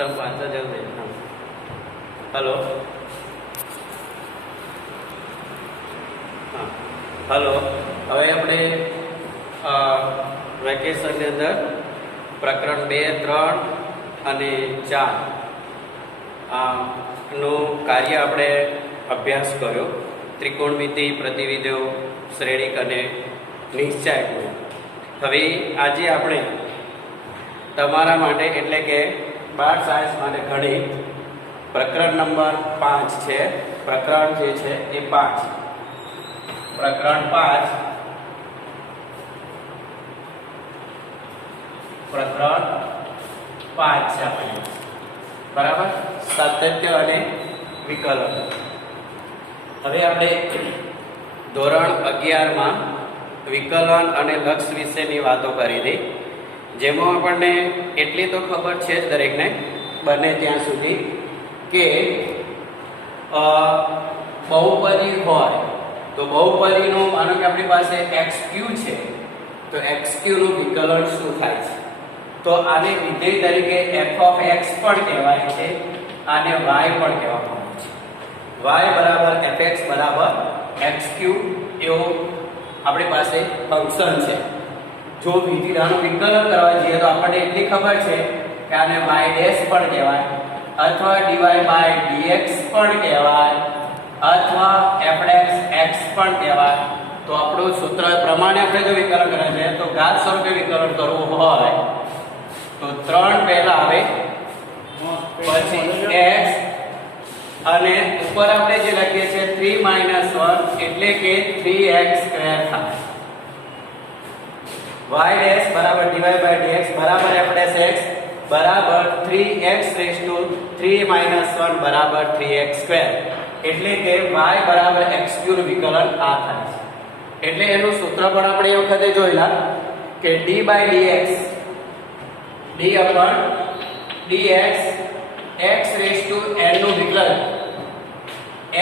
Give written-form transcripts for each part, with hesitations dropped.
તમ વાંચો જલ્દી. હલો હા હલો. હવે આપણે વેકેશનની અંદર પ્રકરણ 2, 3 અને 4 નું કાર્ય આપણે અભ્યાસ કર્યો. ત્રિકોણમિતિ, પ્રતિવિધિઓ, શ્રેણિક અને નિશ્ચાયકો. હવે આજે આપણે તમારા માટે એટલે કે બાર સાયન્સ માટે ગણિત પ્રકરણ નંબર 5 છે. પ્રકરણ જે છે એ 5, પ્રકરણ 5, પ્રકરણ 5 છે આપણે, બરાબર. સાતત્ય અને વિકલન. હવે આપણે ધોરણ 11 માં વિકલન અને લક્ષ વિશેની વાતો કરી હતી, જેમાં આપણને એટલી તો ખબર છે જ દરેકને બને ત્યાં સુધી કે બહુપદી હોય તો બહુપદીનું માનો કે આપણી પાસે xq છે તો xq નું વિકલન શું થાય છે, તો આને વિધેય તરીકે f of x પણ કહેવાય છે, આને y પણ કહેવામાં આવે છે. y બરાબર fx બરાબર xq એવું આપણી પાસે ફંક્શન છે. જો વિધેયનું વિકલન કરવા જઈએ તો આપણને એટલી ખબર છે કે આને y' પણ કહેવાય અથવા dy by dx પણ કહેવાય અથવા f'x પણ કહેવાય. તો આપણું સૂત્ર પ્રમાણે આપણે જો વિકલન કરે છે તો ઘાત સ્વરૂપે વિકલન કરવું હોય તો 3 પહેલા આવે પછી x અને ઉપર આપણે જે લખીએ છીએ 3 - 1 એટલે કે 3x² થાય. y' બરાબર dy by dx બરાબર f'x બરાબર 3x3 - 1 બરાબર 3x². એટલે કે y બરાબર xq નું વિકલન આ થાય છે. એટલે એનું સૂત્ર પણ આપણે એ વખતે જોઈલા કે d by dx d upon dx x⁻n નું વિકલન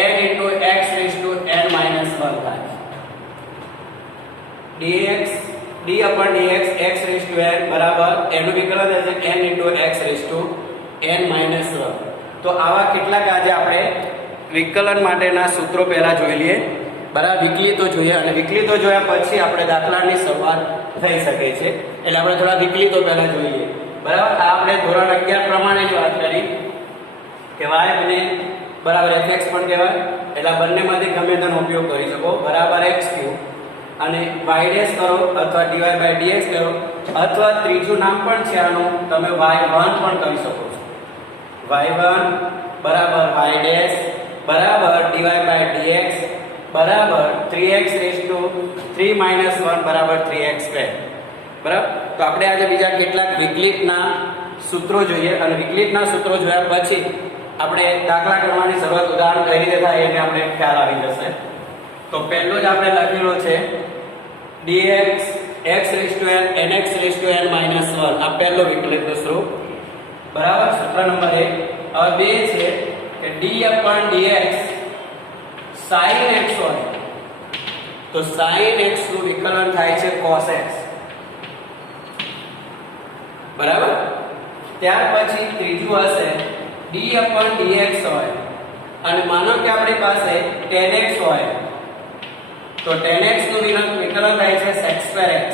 n into x⁻n - 1 થાય. dx d upon dx x⁻n બરાબર n નું વિકલન થશે n into x⁻n - 1. તો આવા કેટલાક આજે આપણે વિકલન માટેના સૂત્રો પહેલા જોઈ લઈએ, બરાબર. વિકલિતો જોઈએ અને વિકલિતો જોયા પછી આપણે દાખલાની શરૂઆત થઈ શકે છે. એટલે આપણે થોડા વિકલિતો પહેલા જોઈએ, બરાબર. આ આપણે ધોરણ 11 પ્રમાણે જ વાત કરી કે y અને બરાબર fx પણ કહેવાય, એટલે બંનેમાંથી ગમે તેનો ઉપયોગ કરી શકો, બરાબર xq અને y' કરો અથવા dy by dx કરો અથવા ત્રીજું નામ પણ છે આનું, તમે y1 પણ કરી શકો છો. y1 બરાબર y' બરાબર dy by dx બરાબર 3x⁻³ - 1 બરાબર 3x². બરાબર. તો આપણે આજે બીજા કેટલાક વિકલિતના સૂત્રો જોઈએ અને વિકલિતના સૂત્રો જોયા પછી આપણે દાખલા કરવાની શરૂઆત ઉદાહરણ કઈ રીતે થાય એને આપણે ખ્યાલ આવી જશે. તો પહેલો જ આપણે લખેલો છે dx x⁻n nx⁻n - 1. આ પહેલો વિકલિતનું સ્વરૂપ, બરાબર. સૂત્ર નંબર 1. હવે બે છે કે d upon dx sin x હોય તો sin x નું વિકલન થાય છે cos x, બરાબર. ત્યાર પછી ત્રીજું હશે d upon dx હોય અને માનો કે આપણી પાસે tan x હોય તો tan x નું વિકલન થાય છે sec²x.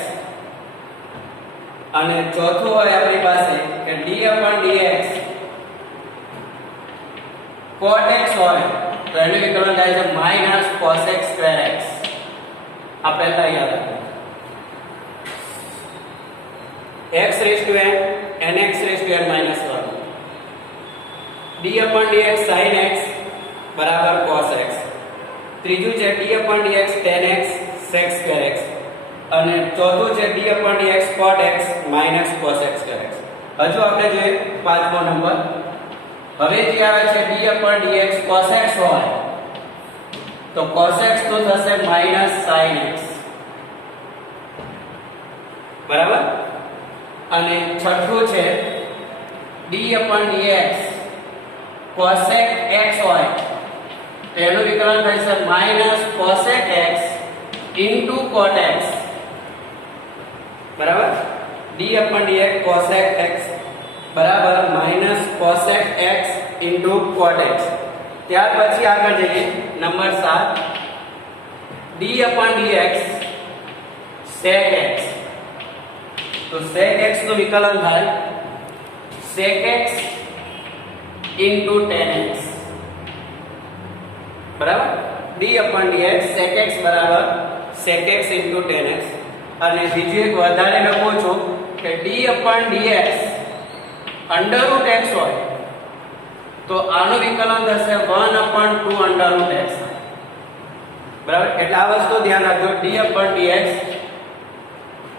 અને ચોથું હોય આપણી પાસે કે d upon dx cot x હોય તો એનું વિકલન થાય છે -cosx²x. આ પહેલા યાદ રાખો. x⁻n nx⁻n - 1 d upon dx sin x બરાબર cos x. ત્રીજું છે d upon dx tan x sec²x અને ચોથું છે d upon dx cot x -cosx²x. હજુ આપણે જોઈએ પાંચમો નંબર. હવે જે આવે છે d upon dx cos x હોય તો cos x તો થશે -sin x, બરાબર. અને છઠ્ઠું છે d upon dx cosec x હોય તો એનું વિકલન થશે -cosec x into cot x, બરાબર. d upon dx cosec x બરાબર minus cosec x into cot x. ત્યાર પછી આગળ જઈએ number 7 d upon dx sec x. તો સેક એક્સ નું વિકલન થાય sec x into tan x. બરાબર d upon dx sec x બરાબર sec x into tan x. અને બીજું એક વધારે લખું છું કે d upon dx under root x હોય તો આનું વિકલન થશે 1/2 અંડર રૂટ એક્સ. બરાબર એટલે આ વસ્તુ ધ્યાન રાખજો. D upon dx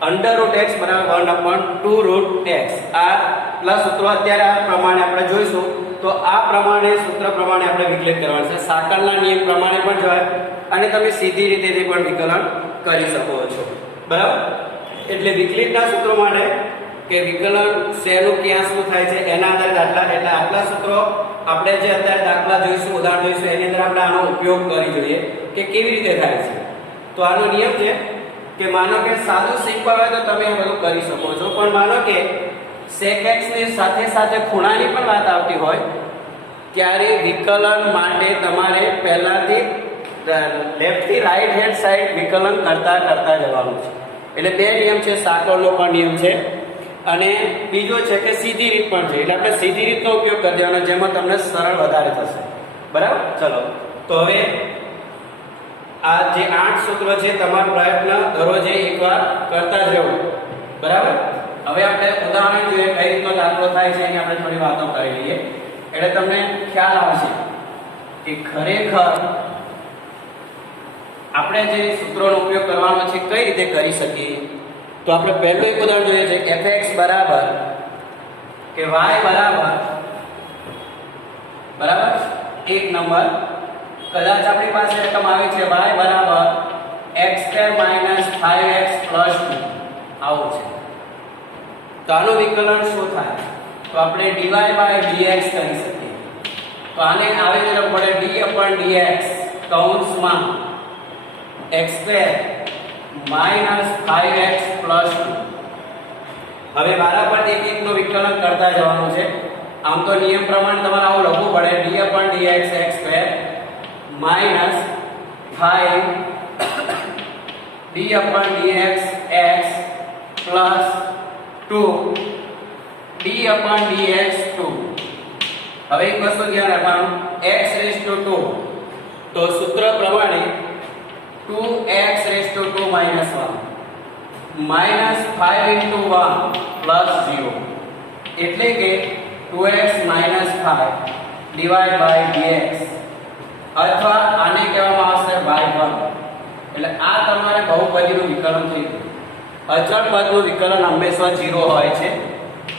under root X બરાબર 1/2 રૂટ એક્સ. આ પ્લસ સૂત્રો અત્યારે આ પ્રમાણે આપણે જોઈશું. તો આ પ્રમાણે સૂત્ર પ્રમાણે આપણે વિકલિત કરવાનું છે. સાકળના નિયમ પ્રમાણે પણ જોય અને તમે સીધી રીતે પણ વિકલન કરી શકો છો. બરાબર એટલે વિકલિતના સૂત્રો માટે કે વિકલન શેનું ક્યાં શું થાય છે એના આધારે દાખલા એટલે આટલા સૂત્રો આપણે જે અત્યારે દાખલા જોઈશું ઉદાહરણ જોઈશું એની અંદર આપણે આનો ઉપયોગ કરી જોઈએ કે કેવી રીતે થાય છે. તો આનો નિયમ છે કે માનો કે સાદું સિમ્પલ હોય તો તમે આ બધું કરી શકો છો, પણ માનો કે sec x ની સાથે સાથે ખૂણાની પણ વાત આવતી હોય ત્યારે વિકલન માટે તમારે પહેલાથી લેફ્ટ થી રાઈટ હેન્ડ સાઈડ વિકલન કરતા જવાનું છે. એટલે બે નિયમ છે, સાંકળનો પણ નિયમ છે અને બીજો છે કે સીધી રીત પણ છે. એટલે આપણે સીધી રીતનો ઉપયોગ કરી દેવાનો જેમાં તમને સરળ વધારે થશે. બરાબર ચલો તો હવે આ જે 8 સૂત્રો છે તમારો પ્રયત્ન દરરોજ એકવાર કરતા જ રહેવું. બરાબર હવે આપણે ઉદાહરણ જોઈએ કઈ રીતનો દાખલો થાય છે એની આપણે થોડી વાતો કરી લઈએ એટલે તમને ખ્યાલ આવશે કે ખરેખર આપણે જે સૂત્રોનો ઉપયોગ કરવાનો છે કઈ રીતે કરી શકીએ. તો આપણે પહેલું એક ઉદાહરણ જોઈએ છે fx બરાબર કે y બરાબર એક નંબર કદાચ આપણી પાસે રકમ આવી છે y બરાબર x² - 5x + 2 આવું છે. તો આનું વિકલન શું થાય તો આપણે dy/dx કરી શકીએ. તો આને આવી રીતે પડે d/dx કૌંસમાં x² - 5x + 2. હવે બરાબર એક નું વિકલન કરતા જવાનું છે. આમ તો નિયમ પ્રમાણે તમારે આવું લખવું પડે d/dx x² - 5 d/dx x + 2 d/dx 2. હવે એક વસ્તુ ધ્યાન રાખવાનું x2 તો સૂત્ર પ્રમાણે 2x2 - 1 -5 * 1 + 0 એટલે કે 2x - 5 / dx અથવા આને કહેવામાં આવશે y1. એટલે આ તમારે બહુપદીનું વિકલન થઈ ગયું. અચળ પદનું વિકલન હંમેશા 0 હોય છે.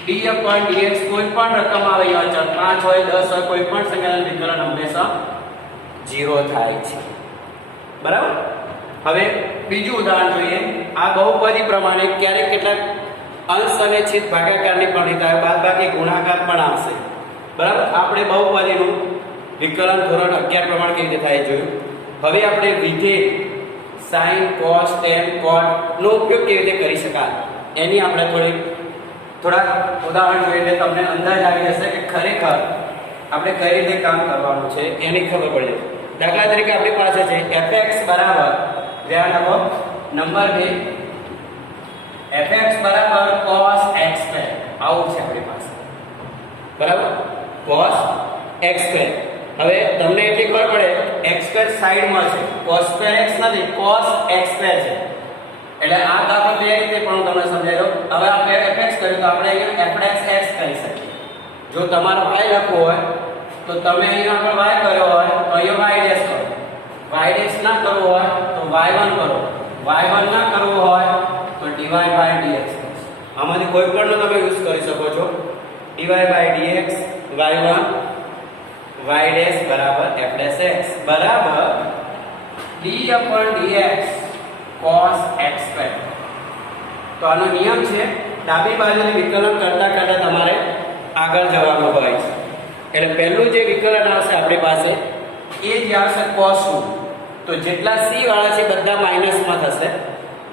d/dx કોઈ પણ રકમ આવે અચળ 5 હોય 10 હોય કોઈ પણ સંખ્યાનું વિકલન હંમેશા 0 થાય છે. બરાબર હવે બીજું ઉદાહરણ જોઈએ. આ બહુપદી પ્રમાણે ક્યારેક કેટલાક અંશ અને છેદ ભાગાકારની પણ રીત આવે, બાદબાકી ગુણાકાર પણ આવશે. બરાબર આપણે બહુપદીનું વિકલન ધોરણ 11 પ્રમાણે કેવી રીતે થાય જોયું. હવે આપણે વિધેય sin cos tan cot નો ઉપયોગ કેવી રીતે કરી શકાય એની આપણે થોડા ઉદાહરણ જોઈએ એટલે તમને અંદાજ આવી જશે કે ખરેખર આપણે કઈ રીતે કામ કરવાનું છે એની ખબર પડી જશે. દાખલા તરીકે આપણી પાસે છે fx બરાબર ધ્યાન આપો નંબર 2 fx બરાબર cos x² આવું છે આપણી પાસે. બરાબર cos x². હવે તમને એટલી ખબર પડે x² સાઈડમાં છે cos² x નથી cos x² છે. એટલે આ દાખલો બે રીતે પણ હું તમને સમજાવી દઉં. હવે આપણે fx કર્યું તો આપણે અહીંયા f'x કરી શકીએ. જો તમારે y લખવું હોય તો તમે અહીંયા આગળ y કર્યો હોય તો અહીંયા y' કરો. y' ના કરવું હોય તો y1 કરો. y1 ના કરવું હોય તો dy/dx. આમાંથી કોઈ પણનો તમે યુઝ કરી શકો છો. dy/dx y1 y' બરાબર f'x બરાબર d/dx cos x². તો આનો નિયમ છે ડાબી બાજુનું વિકલન કરતા તમારે આગળ જવાનું હોય છે. એટલે પહેલું જે વિકલન આવશે આપણી પાસે એ જ આવશે cos 2. તો જેટલા c વાળા છે બધા માઈનસમાં થશે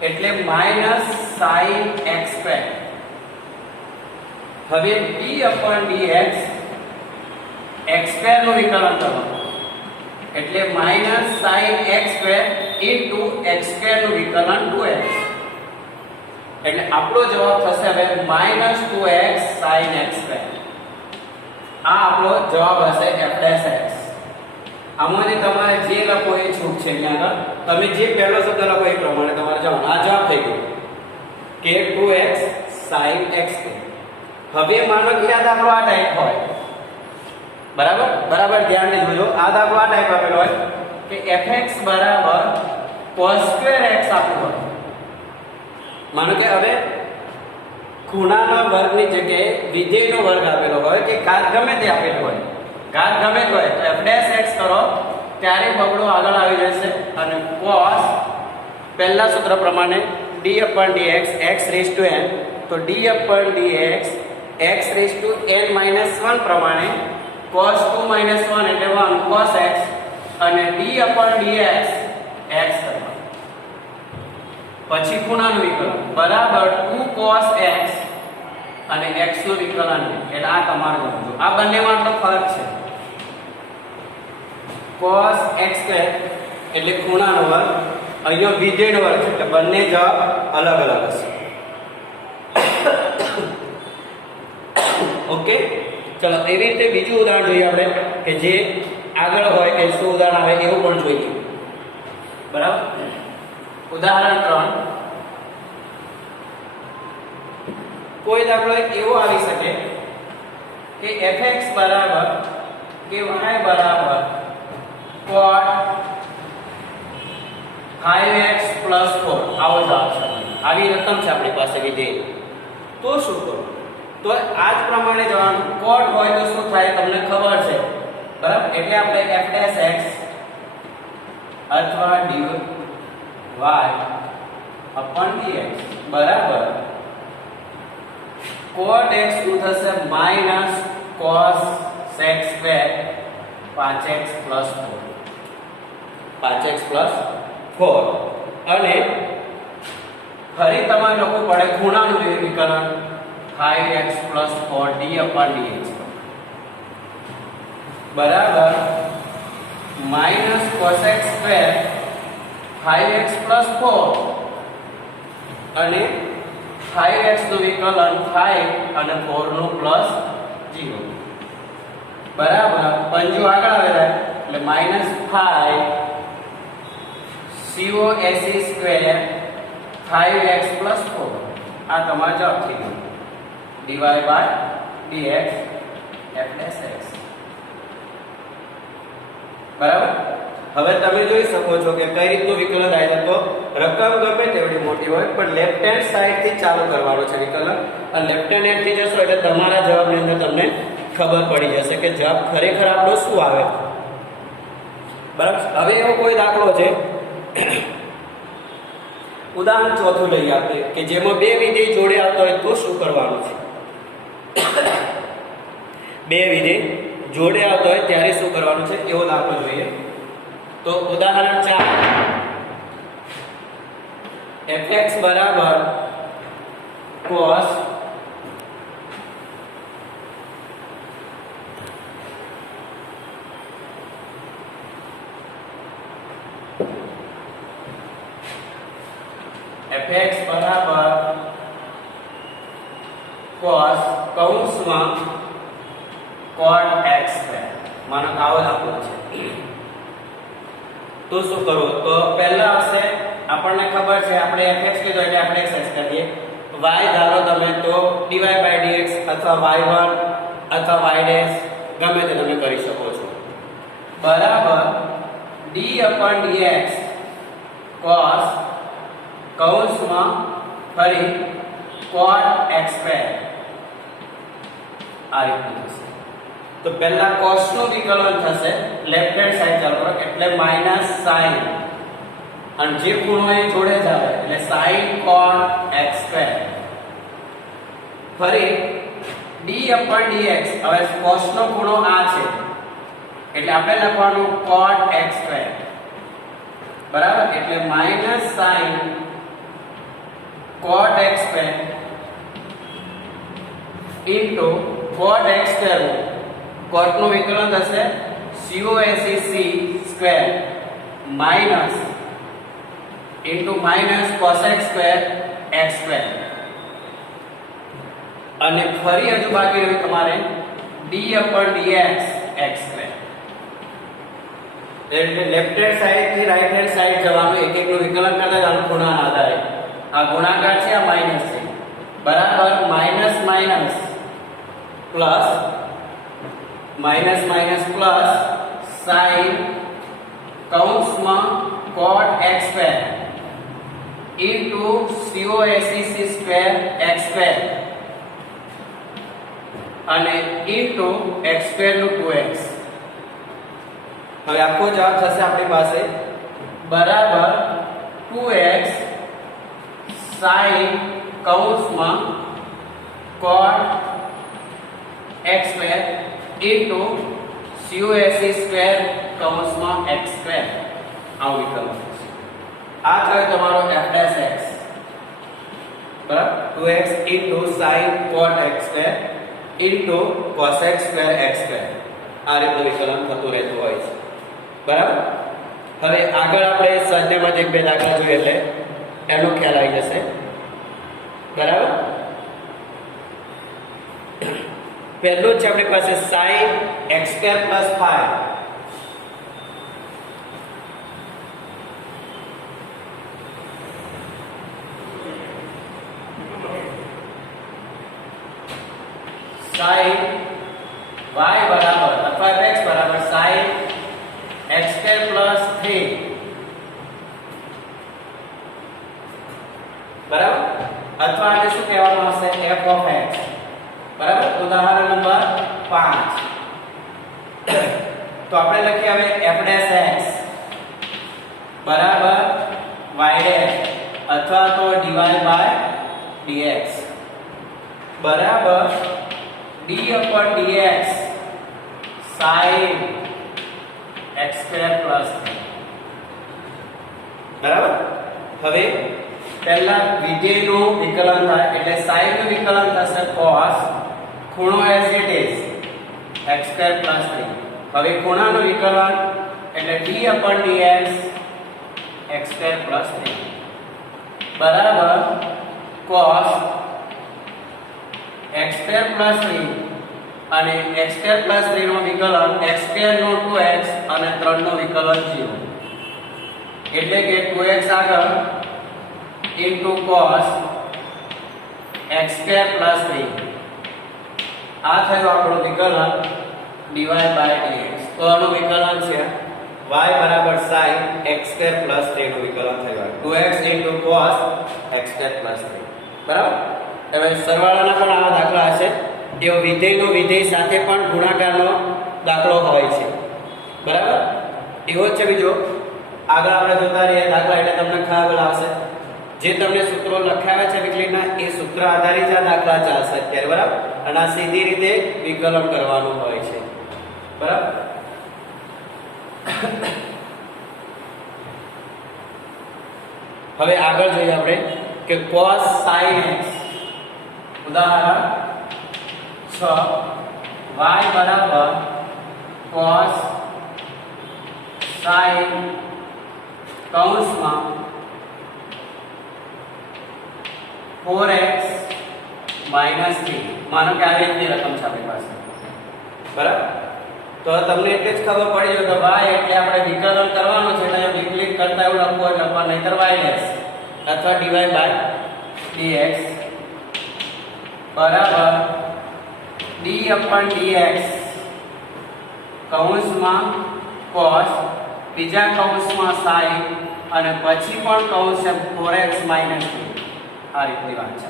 એટલે -sin x². હવે d/dx x² નું વિકલન કરવાનું એટલે -sin x² * x² નું વિકલન 2x એટલે આપણો જવાબ થશે હવે -2x sin x². આ આપણો જવાબ હશે f'(x). આમાંથી તમારે જે લખો એ છૂટ છે. અહીંયા આગળ તમે જે પહેલો શબ્દ લખો એ પ્રમાણે તમારે જવાબ. આ જવાબ થઈ ગયો કે 2x sin x². હવે માનો કે આ દાખલો આ ટાઈપ હોય, બરાબર ધ્યાનથી જોજો. આ દાખલો આ ટાઈપ આપેલો હોય કે fx = cos²x આપ્યું હોય. માનો કે હવે ખૂણાના વર્ગની જગ્યાએ વિધેયનો વર્ગ આપેલો હોય કે ઘાત ગમે તે આપેલો હોય, ઘાત ગમે તે હોય તો f'(x) કરો ત્યારે બગડો આગળ આવી જશે અને cos પહેલા સૂત્ર પ્રમાણે d/dx x⁻n તો d/dx x⁻n-1 પ્રમાણે cos2 - 1 એટલે 1 cos x અને d/dx x કરવાનું. પછી ખૂણાનું વિકલન બરાબર 2 cos x અને x નું વિકલન એટલે આ તમારું ગણજો. આ બંનેમાં આટલો ફરક છે. cos x² એટલે ખૂણાનો વર્ગ, અહીંયા વિધેયનો વર્ગ છે એટલે બંને જવાબ અલગ અલગ હશે. ઓકે, ચલો એવી રીતે બીજું ઉદાહરણ જોઈએ આપણે કે જે આગળ હોય કે શું ઉદાહરણ આવે એવું પણ જોઈએ. બરાબર, ઉદાહરણ 3 કોઈ દાખલો એવો આવી શકે કે fx બરાબર કે y બરાબર cot 5x + 4 આવો જવાબ છે. આવી રકમ છે આપણી પાસે વિધેય. તો શું કરવું? તો આ જ પ્રમાણે જવાનું. cot હોય તો શું થાય તમને ખબર છે, બરાબર? એટલે આપણે f'(x) અથવા dy y/dx બરાબર cot x શું થશે -cos x², 5x + 4 અને ફરી તમારે લખવું પડે ખૂણાનું વિકલન 5x + 4 d/dx બરાબર -cos x², 5x + 4 અને 5x નું વિકલન 5 અને 4 નું +0 બરાબર પંજુ આગળ આવે એટલે -5 cos² 5x + 4 આ તમારો જવાબ થઈ ગયો. dy/dx f'(x) બરાબર. હવે તમે જોઈ શકો છો કે કઈ રીતનું વિકલન થાય છે. તો રકમ ગમે તેવડી મોટી હોય પણ લેફ્ટ હેન્ડ સાઈડ થી ચાલુ કરવાનું છે વિકલન. અને લેફ્ટ હેન્ડ થી જશો એટલે તમારા જવાબની અંદર તમને ખબર પડી જશે કે જવાબ ખરેખર આપણો શું આવે. બરાબર, હવે એવો કોઈ દાખલો છે, ઉદાહરણ ચોથું લઈએ આપણે કે જેમાં બે વિધેય જોડે આવતા હોય તો શું કરવાનું છે. બે વિધેય જોડે આવતા હોય ત્યારે શું કરવાનું છે એવો દાખલો જોઈએ. તો ઉદાહરણ 4 fx બરાબર cos fx બરાબર cos કૌંસમાં cot x². માનો આવો દાખલો છે. તો શું કરવું? તો પહેલા આવશે આપણને ખબર છે આપણે fx લીધો એટલે આપણે x કરીએ. y ધારો તમે તો dy/dx અથવા y1 અથવા y' ગમે તે તમે કરી શકો છો. બરાબર d/dx cos કૌંસમાં ફરી cot x². આ રીતનું થશે. તો પહેલા cos નું વિકલન થશે લેફ્ટ હેન્ડ સાઈડ ચાલો કરો એટલે -sin અને જે ખૂણો એ જોડે જ આવે એટલે sin cot x². ફરી d/dx હવે cos નો ખૂણો આ છે એટલે આપણે લખવાનું cot x². બરાબર એટલે -sin cot x² into cot x square. cot નું વિકલન થશે cosec square minus into minus cosec square x square. અને ફરી હજુ બાકી રહ્યું તમારે d/dx x સ્ક્વેર. એટલે લેફ્ટ હેન્ડ સાઈડ થી રાઈટ હેન્ડ સાઈડ જવાનું, એક એકનું વિકલન કરતા જવાનું ખૂણાના આધારે. આ ગુણાકાર છે, આ માઈનસ છે, બરાબર minus minus plus minus minus plus sin કૌંસમાં cot x square into cosec square x square અને ઇન્ટુ x સ્ક્વેર નું 2x. હવે આખો જવાબ થશે આપણી પાસે બરાબર 2x sin કૌંસમાં cot x square into cosec square કૌંસમાં x સ્ક્વેર. આવું વિકલન થશે. આ થયો તમારો f'(x) બરાબર 2x into sin cot x square into cosec square x square. આ રીતનું વિકલન થતું રહેતું હોય છે, બરાબર. હવે આગળ આપણે સ્વાધ્યાયમાં એક બે દાખલા જોઈએ એટલે એનો ખ્યાલ આવી જશે, બરાબર. પહેલું છે આપણી પાસે sin x square plus 5. sin y બરાબર અથવા fx બરાબર sin x સ્ક્વેર પ્લસ 3, બરાબર. અથવા આને શું કહેવામાં આવશે f of x, બરાબર. ઉદાહરણ નંબર 5. તો આપણે લખીએ હવે f'(x) બરાબર y' અથવા તો dy/dx બરાબર d/dx sin x square plus 3, બરાબર. હવે પહેલા વિધેયનું વિકલન થાય એટલે sin નું વિકલન થશે cos ખૂણો as it is x square plus 3. હવે ખૂણાનું વિકલન એટલે d/dx x સ્ક્વેર પ્લસ 3 બરાબર cos x સ્ક્વેર પ્લસ 3 અને x સ્ક્વેર પ્લસ 3 નું વિકલન x સ્ક્વેર નું 2x અને 3 નું વિકલન 0. એટલે કે 2x આગળ into cos x square plus 3. આ થયું આપણું વિકલન dy/dx. તો આનું વિકલન છે y બરાબર sin x સ્ક્વેર પ્લસ 3 નું વિકલન થયું 2x into cos x square plus 3, બરાબર. હવે સરવાળાના પણ આવા દાખલા હશે. એવો વિધેયનો વિધેય સાથે પણ ગુણાકારનો દાખલો હોય છે, બરાબર. એવો જ છે બીજો આગળ આપણે જોતા રહીએ દાખલા એટલે તમને ખ્યાલ આવશે. જે તમને સૂત્રો લખાવ્યા છે વિકલિતના એ સૂત્ર આધારિત આ દાખલા ચાલશે અત્યારે, બરાબર. અને આ સીધી રીતે વિકલન કરવાનું હોય છે, બરાબર. હવે આગળ જોઈએ આપણે કે cos sin x. ઉદાહરણ 6 y બરાબર cos sin કૌંસમાં 4x માઈનસ 3. માનો કે આવી રીતની રકમ છે આપણી પાસે, બરાબર. તો તમને એટલે જ ખબર પડી જાય કે y એટલે આપણે વિકલન કરવાનું છે એટલે વિકલિત કરતા એવું લખવું હોય લખવા, નહીતર y' અથવા dy/dx બરાબર d/dx કૌંસમાં cos બીજા કૌંસમાં sin અને પછી પણ કૌંસ છે 4x માઈનસ 3. આ રીતની વાત છે,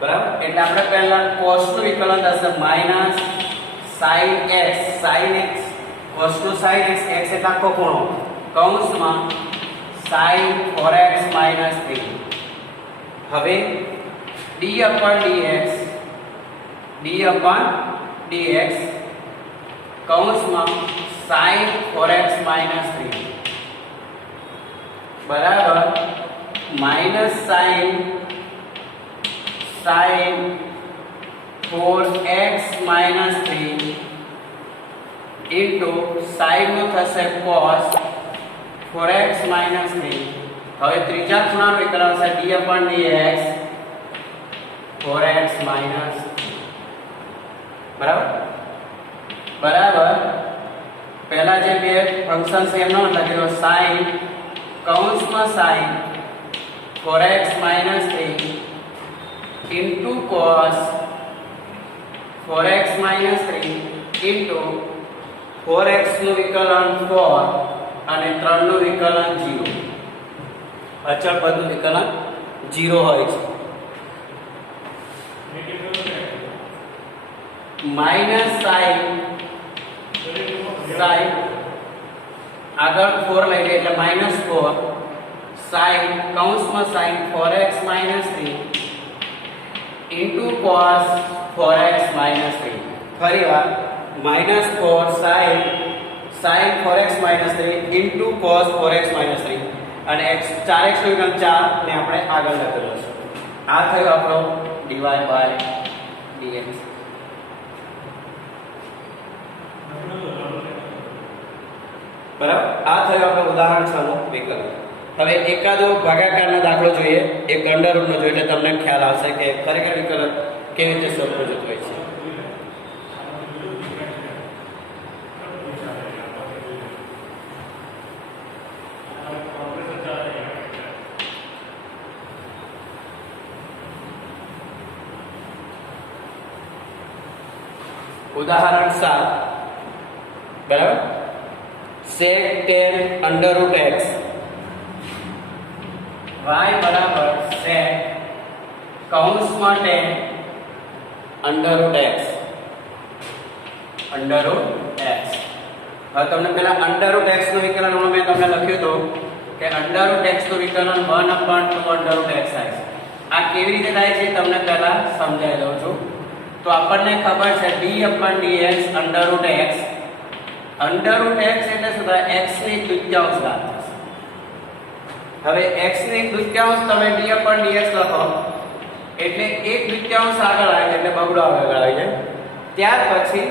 બરાબર. એટલે આપણે પહેલા cos નું વિકલન થશે minus sin x. sin x cos નું sin x, x એટલે આખો ખૂણો કૌંસમાં sin 4x માઈનસ 3. હવે d/dx કૌંસમાં sin 4x માઈનસ 3 બરાબર minus sin 4x minus 3 into sin નું થશે cos 4x minus 3. હવે ત્રીજા ખૂણાનું વિકલન હશે d upon dx 4x minus 3. બરાબર બરાબર પહેલા જે બે ફંક્શન છે એમનો લખી દો sin કૌંસમાં sin 4x minus 3 into cos 4x minus 3 into 4x નું વિકલન 4 અને 3 નું વિકલન 0. અચળ પદનું વિકલન 0 હોય છે. માઇનસ sin આગળ 4 લઈ લે એટલે -4 sin કૌંસમાં sin 4x minus 3 into cos 4x minus 3. ફરીવાર -4 sin 4x minus 3 into cos 4x minus 3 અને x 4x નું વિકલન 4 ને આપણે આગળ લખેલું છે. આ થયો આપણો dy by dx. બરાબર આ થયો આપણો ઉદાહરણ 6 નો વિકલન. હવે એકાદો ભાગાકારનો દાખલો જોઈએ, એક અંડર રૂટનો જોઈએ એટલે તમને ખ્યાલ આવશે કે ખરેખર વિકલન કેવી રીતે સોલ્વ થતું હોય છે. ઉદાહરણ 7 બરાબર sec tan under root x y બરાબર sec કૌંસમાં tan under root x હવે તમને પહેલા under root x નું વિકલન મેં તમને લખ્યું હતું કે under root x નું વિકલન 1/2 under root x થાય. આ કેવી રીતે થાય છે તમને પહેલા સમજાવી દઉં છું. તો આપણને ખબર છે d upon dx under root x એટલે શું થાય x ની દ્વિતીયાંશ ઘાત થશે. હવે x ની દ્વિતીયાંશ તમે d upon dx લખો એટલે 1/2 આગળ આવે એટલે બગડો આગળ આવી જાય. ત્યાર પછી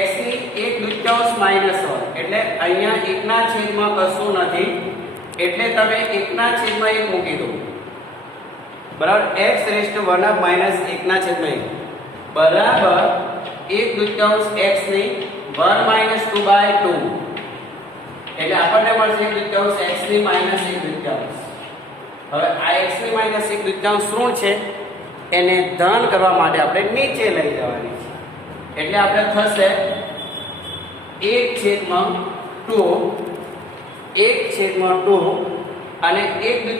x ની 1/2 -1 એટલે અહીંયા 1/છેદમાં કશું નથી એટલે તમે 1/1 મૂકી દો. બરાબર x raised to 1 -1/1 બરાબર 1/2 x ની 1 - 2/2 એટલે આપણને મળશે 1/2 x ની -1/2. હવે આ x ની -1/2 શું છે એને ધન કરવા માટે આપણે નીચે લઈ જવાની છે એટલે આપણે થશે 1/2 અને 1/2